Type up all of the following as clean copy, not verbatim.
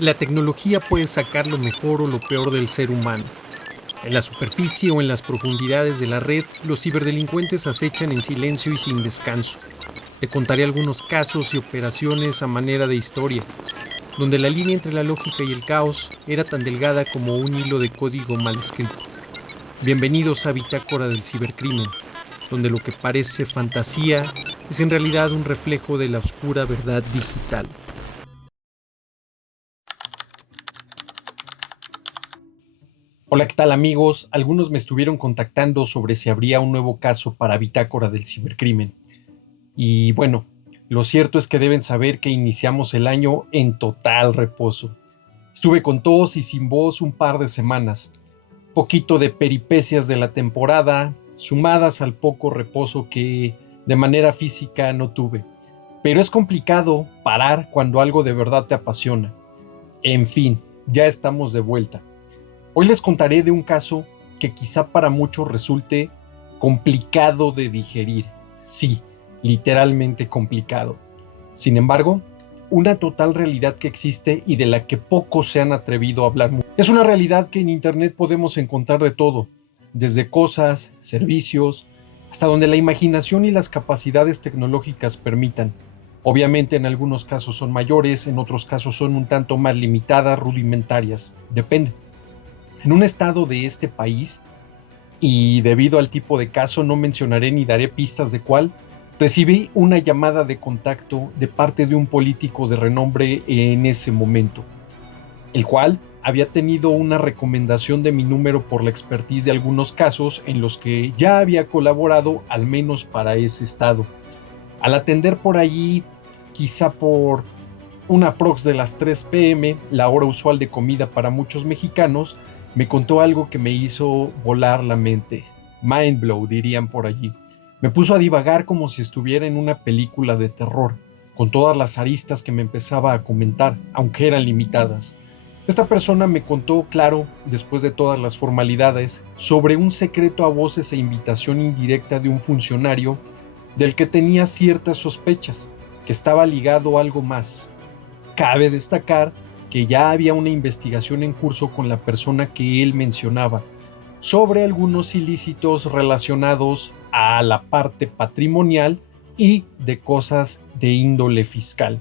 La tecnología puede sacar lo mejor o lo peor del ser humano. En la superficie o en las profundidades de la red, los ciberdelincuentes acechan en silencio y sin descanso. Te contaré algunos casos y operaciones a manera de historia, donde la línea entre la lógica y el caos era tan delgada como un hilo de código mal escrito. Bienvenidos a Bitácora del Cibercrimen, donde lo que parece fantasía es en realidad un reflejo de la oscura verdad digital. Hola, ¿qué tal amigos? Algunos me estuvieron contactando sobre si habría un nuevo caso para Bitácora del Cibercrimen. Y bueno, lo cierto es que deben saber que iniciamos el año en total reposo. Estuve con tos y sin voz un par de semanas. Poquito de peripecias de la temporada, sumadas al poco reposo que de manera física no tuve. Pero es complicado parar cuando algo de verdad te apasiona. En fin, ya estamos de vuelta. Hoy les contaré de un caso que quizá para muchos resulte complicado de digerir. Sí, literalmente complicado. Sin embargo, una total realidad que existe y de la que pocos se han atrevido a hablar. Es una realidad que en Internet podemos encontrar de todo, desde cosas, servicios, hasta donde la imaginación y las capacidades tecnológicas permitan. Obviamente en algunos casos son mayores, en otros casos son un tanto más limitadas, rudimentarias. Depende. En un estado de este país, y debido al tipo de caso no mencionaré ni daré pistas de cuál, recibí una llamada de contacto de parte de un político de renombre en ese momento, el cual había tenido una recomendación de mi número por la expertise de algunos casos en los que ya había colaborado, al menos para ese estado. Al atender por allí, quizá por una prox de las 3 p.m., la hora usual de comida para muchos mexicanos, me contó algo que me hizo volar la mente. Mind blow, dirían por allí. Me puso a divagar como si estuviera en una película de terror, con todas las aristas que me empezaba a comentar, aunque eran limitadas. Esta persona me contó, claro, después de todas las formalidades, sobre un secreto a voces e invitación indirecta de un funcionario del que tenía ciertas sospechas, que estaba ligado a algo más. Cabe destacar que ya había una investigación en curso con la persona que él mencionaba sobre algunos ilícitos relacionados a la parte patrimonial y de cosas de índole fiscal.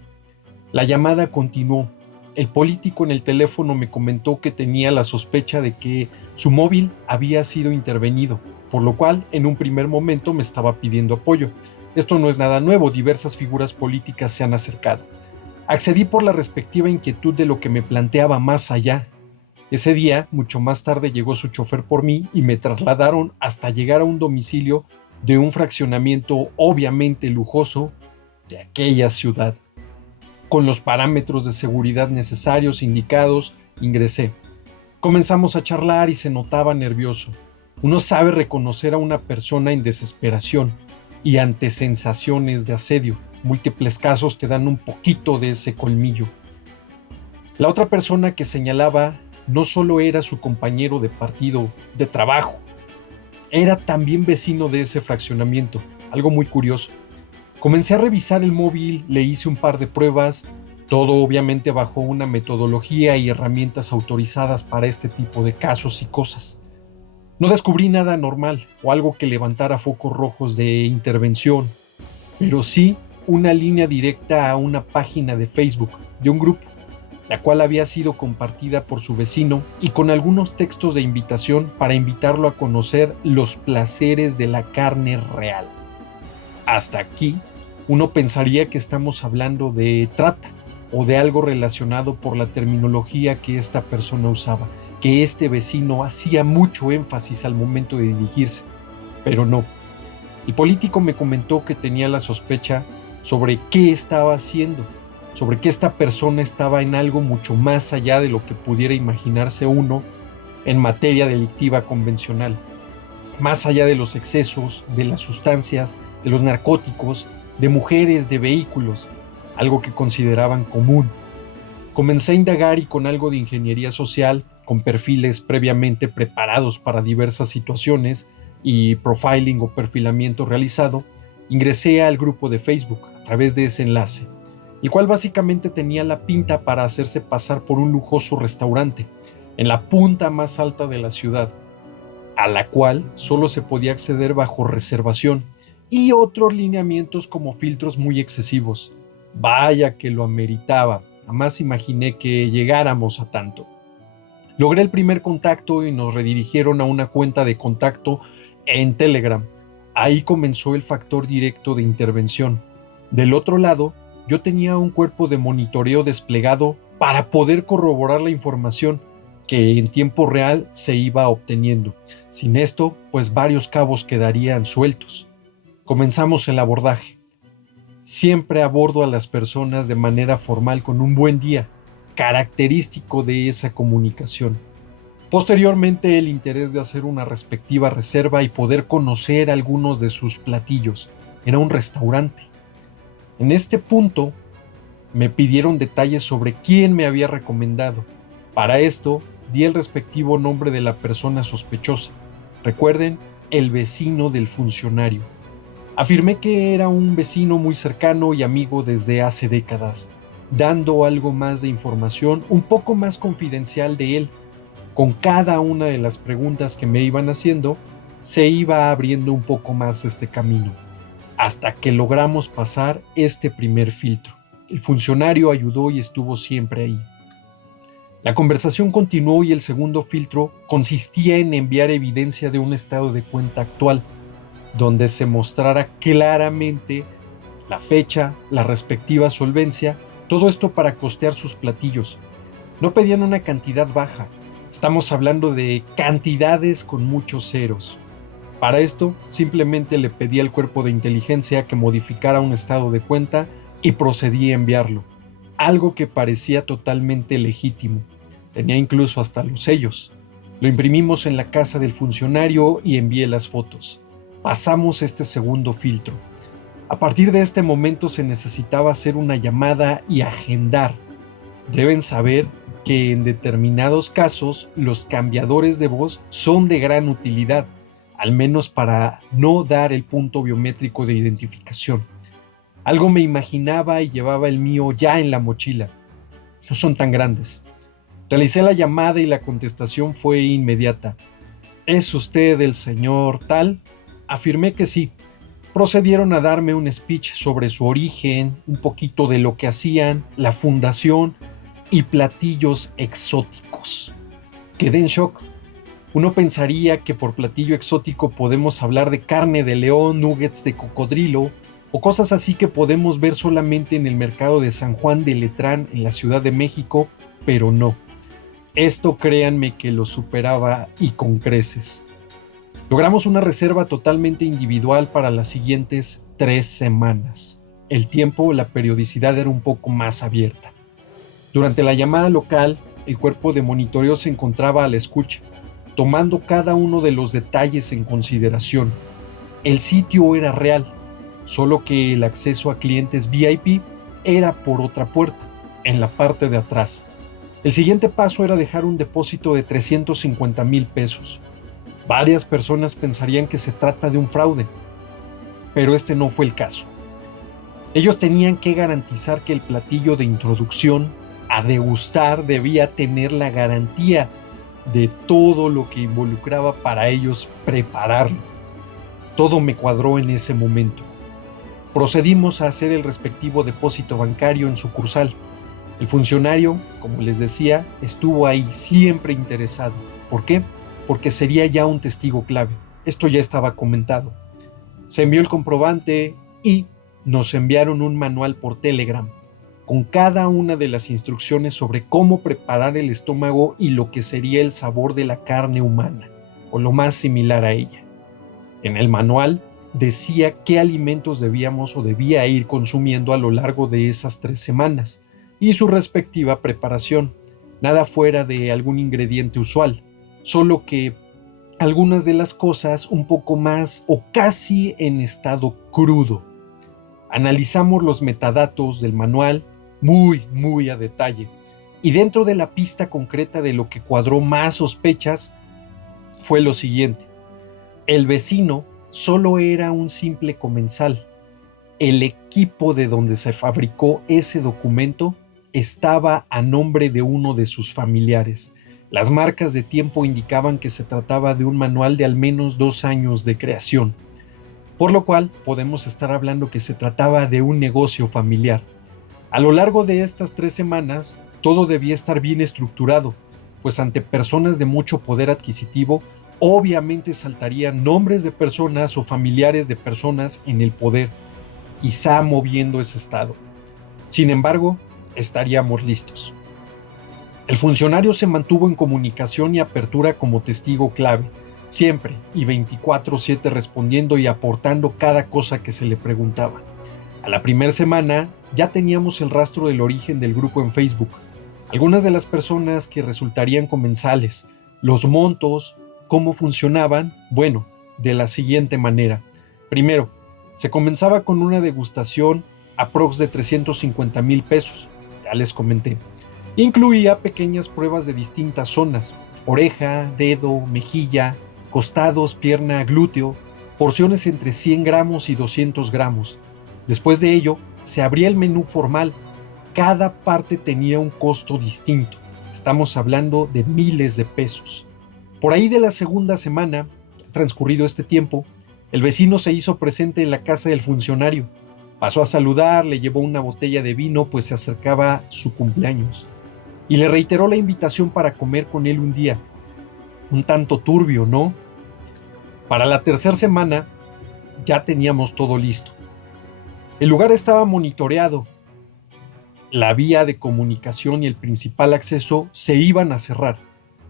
La llamada continuó. El político en el teléfono me comentó que tenía la sospecha de que su móvil había sido intervenido, por lo cual en un primer momento me estaba pidiendo apoyo. Esto no es nada nuevo, diversas figuras políticas se han acercado. Accedí por la respectiva inquietud de lo que me planteaba más allá. Ese día, mucho más tarde, llegó su chofer por mí y me trasladaron hasta llegar a un domicilio de un fraccionamiento obviamente lujoso de aquella ciudad. Con los parámetros de seguridad necesarios indicados, ingresé. Comenzamos a charlar y se notaba nervioso. Uno sabe reconocer a una persona en desesperación y ante sensaciones de asedio. Múltiples casos te dan un poquito de ese colmillo. La otra persona que señalaba no solo era su compañero de partido, de trabajo, era también vecino de ese fraccionamiento, algo muy curioso. Comencé a revisar el móvil, le hice un par de pruebas, todo obviamente bajo una metodología y herramientas autorizadas para este tipo de casos y cosas. No descubrí nada anormal o algo que levantara focos rojos de intervención, pero sí una línea directa a una página de Facebook de un grupo, la cual había sido compartida por su vecino y con algunos textos de invitación para invitarlo a conocer los placeres de la carne real. Hasta aquí, uno pensaría que estamos hablando de trata o de algo relacionado por la terminología que esta persona usaba, que este vecino hacía mucho énfasis al momento de dirigirse, pero no. El político me comentó que tenía la sospecha sobre qué estaba haciendo, sobre que esta persona estaba en algo mucho más allá de lo que pudiera imaginarse uno en materia delictiva convencional, más allá de los excesos, de las sustancias, de los narcóticos, de mujeres, de vehículos, algo que consideraban común. Comencé a indagar y con algo de ingeniería social, con perfiles previamente preparados para diversas situaciones y profiling o perfilamiento realizado, ingresé al grupo de Facebook a través de ese enlace. el cual básicamente tenía la pinta para hacerse pasar por un lujoso restaurante en la punta más alta de la ciudad, a la cual solo se podía acceder bajo reservación y otros lineamientos como filtros muy excesivos. Vaya que lo ameritaba, jamás imaginé que llegáramos a tanto. Logré el primer contacto y nos redirigieron a una cuenta de contacto en Telegram. Ahí comenzó el factor directo de intervención. Del otro lado, yo tenía un cuerpo de monitoreo desplegado para poder corroborar la información que en tiempo real se iba obteniendo. Sin esto, pues varios cabos quedarían sueltos. Comenzamos el abordaje. Siempre abordo a las personas de manera formal con un buen día, característico de esa comunicación. Posteriormente, el interés de hacer una respectiva reserva y poder conocer algunos de sus platillos. Era un restaurante. En este punto, me pidieron detalles sobre quién me había recomendado. Para esto, di el respectivo nombre de la persona sospechosa. Recuerden, el vecino del funcionario. Afirmé que era un vecino muy cercano y amigo desde hace décadas, dando algo más de información un poco más confidencial de él. Con cada una de las preguntas que me iban haciendo, se iba abriendo un poco más este camino, hasta que logramos pasar este primer filtro. El funcionario ayudó y estuvo siempre ahí. La conversación continuó y el segundo filtro consistía en enviar evidencia de un estado de cuenta actual, donde se mostrara claramente la fecha, la respectiva solvencia, todo esto para costear sus platillos. No pedían una cantidad baja, estamos hablando de cantidades con muchos ceros. Para esto, simplemente le pedí al cuerpo de inteligencia que modificara un estado de cuenta y procedí a enviarlo, algo que parecía totalmente legítimo. Tenía incluso hasta los sellos. Lo imprimimos en la casa del funcionario y envié las fotos. Pasamos este segundo filtro. A partir de este momento se necesitaba hacer una llamada y agendar. Deben saber que en determinados casos los cambiadores de voz son de gran utilidad, al menos para no dar el punto biométrico de identificación. Algo me imaginaba y llevaba el mío ya en la mochila. No son tan grandes. Realicé la llamada y la contestación fue inmediata. ¿Es usted el señor tal? Afirmé que sí. Procedieron a darme un speech sobre su origen, un poquito de lo que hacían, la fundación y platillos exóticos. Quedé en shock. Uno pensaría que por platillo exótico podemos hablar de carne de león, nuggets de cocodrilo o cosas así que podemos ver solamente en el mercado de San Juan de Letrán en la Ciudad de México, pero no. Esto créanme que lo superaba y con creces. Logramos una reserva totalmente individual para las siguientes 3 semanas. El tiempo, la periodicidad era un poco más abierta. Durante la llamada local, el cuerpo de monitoreo se encontraba a la escucha, tomando cada uno de los detalles en consideración. El sitio era real, solo que el acceso a clientes VIP era por otra puerta, en la parte de atrás. El siguiente paso era dejar un depósito de 350,000 pesos. Varias personas pensarían que se trata de un fraude, pero este no fue el caso. Ellos tenían que garantizar que el platillo de introducción a degustar debía tener la garantía de todo lo que involucraba para ellos prepararlo. Todo me cuadró en ese momento. Procedimos a hacer el respectivo depósito bancario en sucursal. El funcionario, como les decía, estuvo ahí siempre interesado. ¿Por qué? Porque sería ya un testigo clave. Esto ya estaba comentado. Se envió el comprobante y nos enviaron un manual por Telegram con cada una de las instrucciones sobre cómo preparar el estómago y lo que sería el sabor de la carne humana, o lo más similar a ella. En el manual decía qué alimentos debíamos o debía ir consumiendo a lo largo de esas 3 semanas y su respectiva preparación, nada fuera de algún ingrediente usual, solo que algunas de las cosas un poco más o casi en estado crudo. Analizamos los metadatos del manual muy a detalle, y dentro de la pista concreta de lo que cuadró más sospechas fue lo siguiente: el vecino solo era un simple comensal, el equipo de donde se fabricó ese documento estaba a nombre de uno de sus familiares. Las marcas de tiempo indicaban que se trataba de un manual de al menos 2 años de creación, por lo cual podemos estar hablando que se trataba de un negocio familiar. A lo largo de estas 3 semanas, todo debía estar bien estructurado, pues ante personas de mucho poder adquisitivo, obviamente saltarían nombres de personas o familiares de personas en el poder, quizá moviendo ese estado. Sin embargo, estaríamos listos. El funcionario se mantuvo en comunicación y apertura como testigo clave, siempre y 24/7 respondiendo y aportando cada cosa que se le preguntaba. A la primera semana ya teníamos el rastro del origen del grupo en Facebook, algunas de las personas que resultarían comensales, los montos, cómo funcionaban, bueno, de la siguiente manera. Primero, se comenzaba con una degustación aprox de 350,000 pesos, ya les comenté. Incluía pequeñas pruebas de distintas zonas: oreja, dedo, mejilla, costados, pierna, glúteo, porciones entre 100 gramos y 200 gramos. Después de ello, se abría el menú formal. Cada parte tenía un costo distinto. Estamos hablando de miles de pesos. Por ahí de la segunda semana, transcurrido este tiempo, el vecino se hizo presente en la casa del funcionario. Pasó a saludar, le llevó una botella de vino, pues se acercaba su cumpleaños, y le reiteró la invitación para comer con él un día. Un tanto turbio, ¿no? Para la tercera semana ya teníamos todo listo. El lugar estaba monitoreado. La vía de comunicación y el principal acceso se iban a cerrar.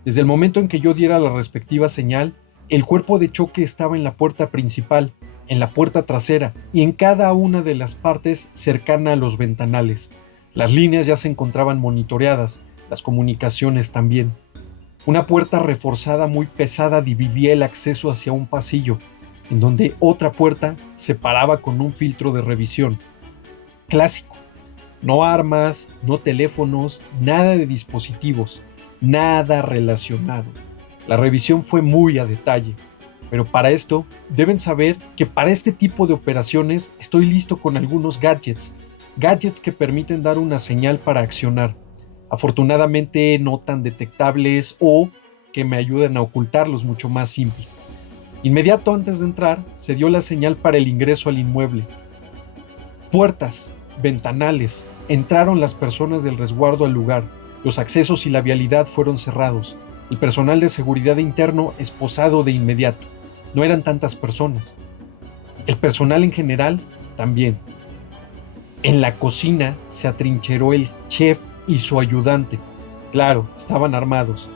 Desde el momento en que yo diera la respectiva señal, el cuerpo de choque estaba en la puerta principal, en la puerta trasera y en cada una de las partes cercana a los ventanales. Las líneas ya se encontraban monitoreadas, las comunicaciones también. Una puerta reforzada muy pesada dividía el acceso hacia un pasillo, en donde otra puerta separaba con un filtro de revisión. Clásico. No armas, no teléfonos, nada de dispositivos, nada relacionado. La revisión fue muy a detalle, pero para esto deben saber que para este tipo de operaciones estoy listo con algunos gadgets que permiten dar una señal para accionar. Afortunadamente no tan detectables o que me ayuden a ocultarlos, mucho más simple. Inmediato antes de entrar, se dio la señal para el ingreso al inmueble. Puertas, ventanales, entraron las personas del resguardo al lugar. Los accesos y la vialidad fueron cerrados. El personal de seguridad interno esposado de inmediato. No eran tantas personas. El personal en general también. En la cocina se atrincheró el chef y su ayudante. Claro, estaban armados.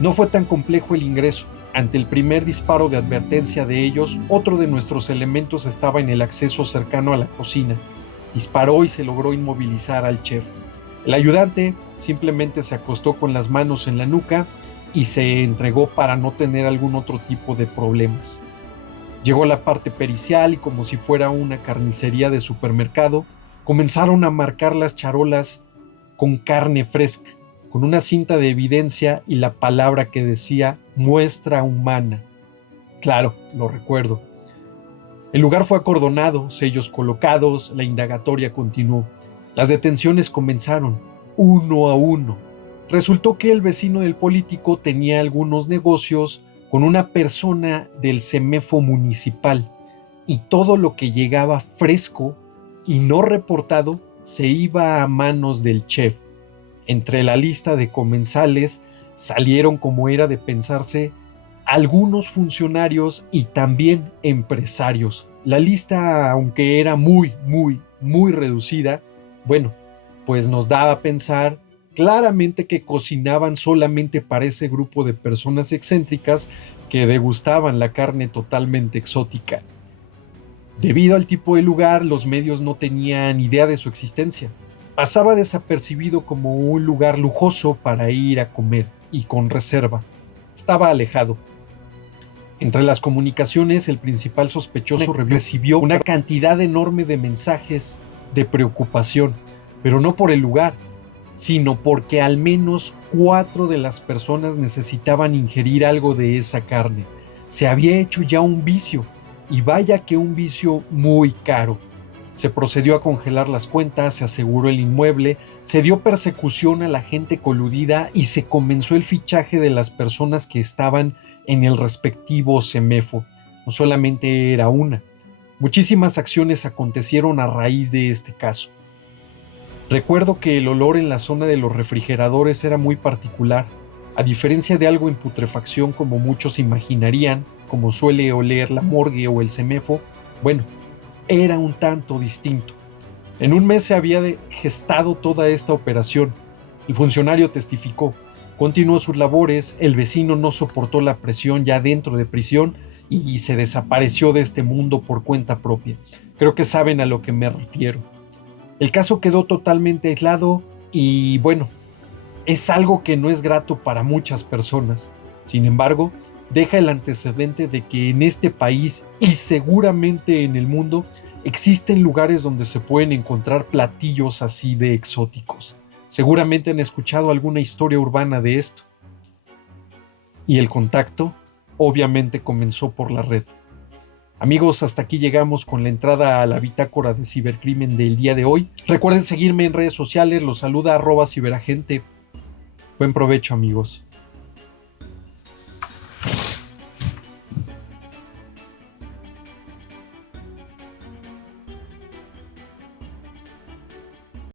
No fue tan complejo el ingreso. Ante el primer disparo de advertencia de ellos, otro de nuestros elementos estaba en el acceso cercano a la cocina. Disparó y se logró inmovilizar al chef. El ayudante simplemente se acostó con las manos en la nuca y se entregó para no tener algún otro tipo de problemas. Llegó la parte pericial y, como si fuera una carnicería de supermercado, comenzaron a marcar las charolas con carne fresca, con una cinta de evidencia y la palabra que decía muestra humana. Claro, lo recuerdo. El lugar fue acordonado, sellos colocados, la indagatoria continuó. Las detenciones comenzaron, uno a uno. Resultó que el vecino del político tenía algunos negocios con una persona del CEMEFO municipal y todo lo que llegaba fresco y no reportado se iba a manos del chef. Entre la lista de comensales salieron, como era de pensarse, algunos funcionarios y también empresarios. La lista, aunque era muy reducida, bueno, pues nos daba a pensar claramente que cocinaban solamente para ese grupo de personas excéntricas que degustaban la carne totalmente exótica. Debido al tipo de lugar, los medios no tenían idea de su existencia. Pasaba desapercibido como un lugar lujoso para ir a comer y con reserva. Estaba alejado. Entre las comunicaciones, el principal sospechoso recibió una cantidad enorme de mensajes de preocupación, pero no por el lugar, sino porque al menos 4 de las personas necesitaban ingerir algo de esa carne. Se había hecho ya un vicio, y vaya que un vicio muy caro. Se procedió a congelar las cuentas, se aseguró el inmueble, se dio persecución a la gente coludida y se comenzó el fichaje de las personas que estaban en el respectivo CEMEFO. No solamente era una. Muchísimas acciones acontecieron a raíz de este caso. Recuerdo que el olor en la zona de los refrigeradores era muy particular. A diferencia de algo en putrefacción como muchos imaginarían, como suele oler la morgue o el CEMEFO, bueno, era un tanto distinto. En un mes se había gestado toda esta operación. El funcionario testificó, continuó sus labores, el vecino no soportó la presión ya dentro de prisión y se desapareció de este mundo por cuenta propia. Creo que saben a lo que me refiero. El caso quedó totalmente aislado y bueno, es algo que no es grato para muchas personas. Sin embargo, deja el antecedente de que en este país y seguramente en el mundo existen lugares donde se pueden encontrar platillos así de exóticos. Seguramente han escuchado alguna historia urbana de esto. Y el contacto, obviamente, comenzó por la red. Amigos, hasta aquí llegamos con la entrada a la bitácora de cibercrimen del día de hoy. Recuerden seguirme en redes sociales, los saluda @ciberagente. Buen provecho, amigos.